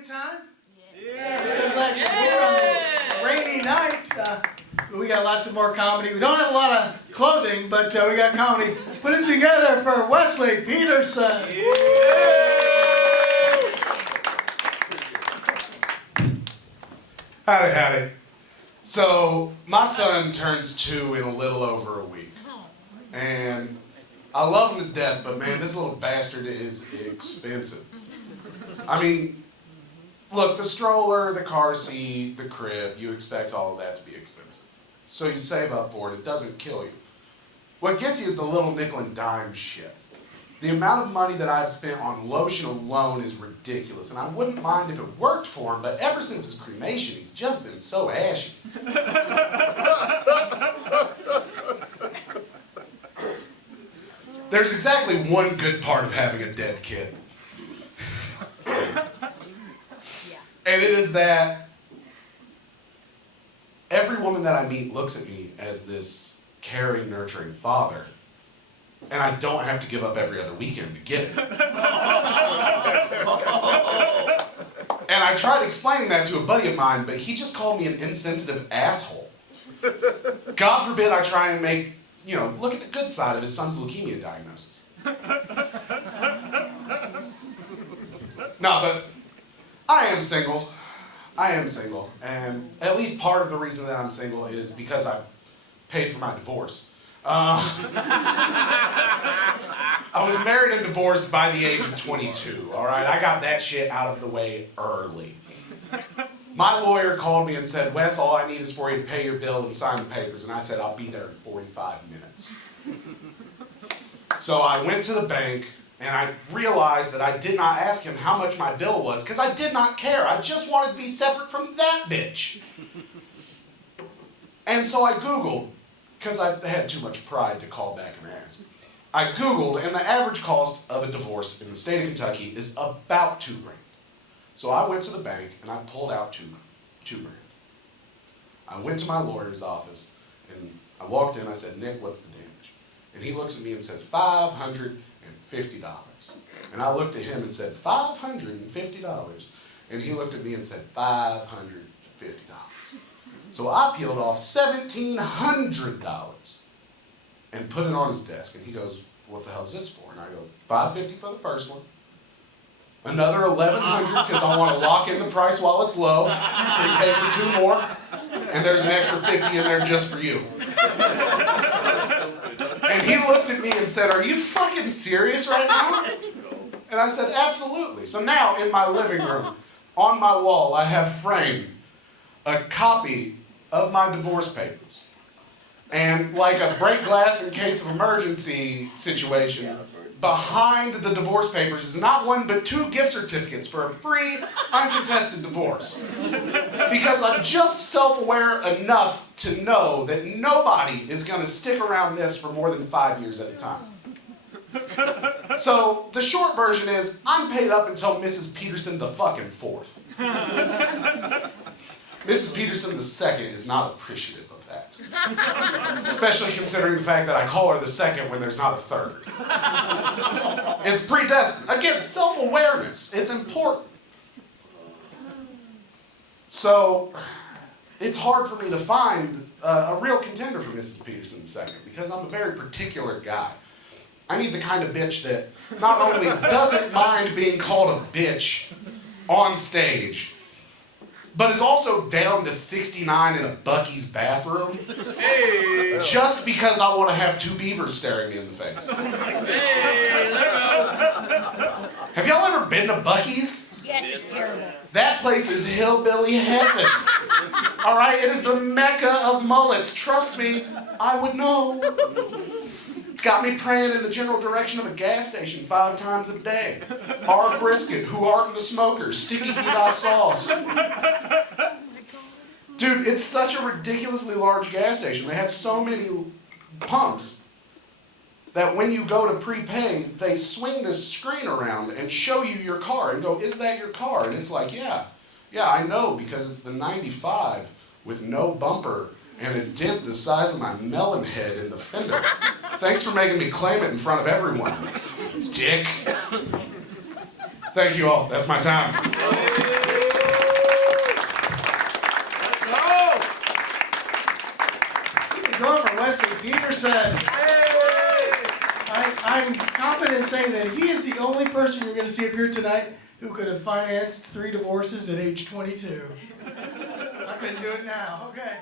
good time? Yeah. We're so glad you're here on this rainy night. We got lots of more comedy. We don't have a lot of clothing, but we got comedy. Put it together for Wesley Peterson. Howdy, howdy. So, my son turns 2 in a little over a week. And I love him to death, but man, this little bastard is expensive. I mean, look, the stroller, the car seat, the crib, you expect all of that to be expensive. So you save up for it, it doesn't kill you. What gets you is the little nickel and dime shit. The amount of money that I've spent on lotion alone is ridiculous, and I wouldn't mind if it worked for him, but ever since his cremation, he's just been so ashy. There's exactly one good part of having a dead kid. And it is that every woman that I meet looks at me as this caring, nurturing father, and I don't have to give up every other weekend to get it. And I tried explaining that to a buddy of mine, but he just called me an insensitive asshole. God forbid I try and make, look at the good side of his son's leukemia diagnosis. No, but I am single. And at least part of the reason that I'm single is because I paid for my divorce. I was married and divorced by the age of 22, all right? I got that shit out of the way early. My lawyer called me and said, Wes, all I need is for you to pay your bill and sign the papers. And I said, I'll be there in 45 minutes. So I went to the bank, and I realized that I did not ask him how much my bill was, because I did not care. I just wanted to be separate from that bitch. And so I Googled, because I had too much pride to call back and ask. I Googled, and the average cost of a divorce in the state of Kentucky is about $2 grand. So I went to the bank, and I pulled out $2 grand. I went to my lawyer's office, and I walked in, I said, Nick, what's the damage? And he looks at me and says, $550. And I looked at him and said, $550. And he looked at me and said, $550. So I peeled off $1,700 and put it on his desk. And he goes, what the hell is this for? And I go, $550 for the first one. Another $1,100 because I want to lock in the price while it's low. Prepay for 2 more. And there's an extra $50 in there just for you. And he looked at me and said, are you fucking serious right now? And I said, absolutely. So now in my living room, on my wall, I have framed a copy of my divorce papers. And like a break glass in case of emergency situation, behind the divorce papers is not 1 but 2 gift certificates for a free, uncontested divorce. Because I'm just self-aware enough to know that nobody is going to stick around this for more than 5 years at a time. So the short version is, I'm paid up until Mrs. Peterson the fucking IV. Mrs. Peterson II is not appreciative of that. Especially considering the fact that I call her the second when there's not a third. It's predestined. Again, self-awareness. It's important. So, it's hard for me to find a real contender for Mrs. Peterson II because I'm a very particular guy. I need the kind of bitch that not only doesn't mind being called a bitch on stage, but is also down to 69 in a Buc-ee's bathroom, just because I want to have 2 beavers staring me in the face. Have y'all ever been to Buc-ee's? Yes, it's terrible. That place is hillbilly heaven. All right, it is the mecca of mullets. Trust me, I would know. It's got me praying in the general direction of a gas station 5 times a day. Hard brisket, who art the smokers, sticky be thy sauce. Dude, it's such a ridiculously large gas station. They have so many pumps that when you go to prepay, they swing this screen around and show you your car and go, is that your car? And it's like, yeah, I know because it's the 95 with no bumper and a dent the size of my melon head in the fender. Thanks for making me claim it in front of everyone, dick. Thank you all. That's my time. Peterson. I'm confident in saying that he is the only person you're going to see up here tonight who could have financed 3 divorces at age 22. I couldn't do it now. Okay.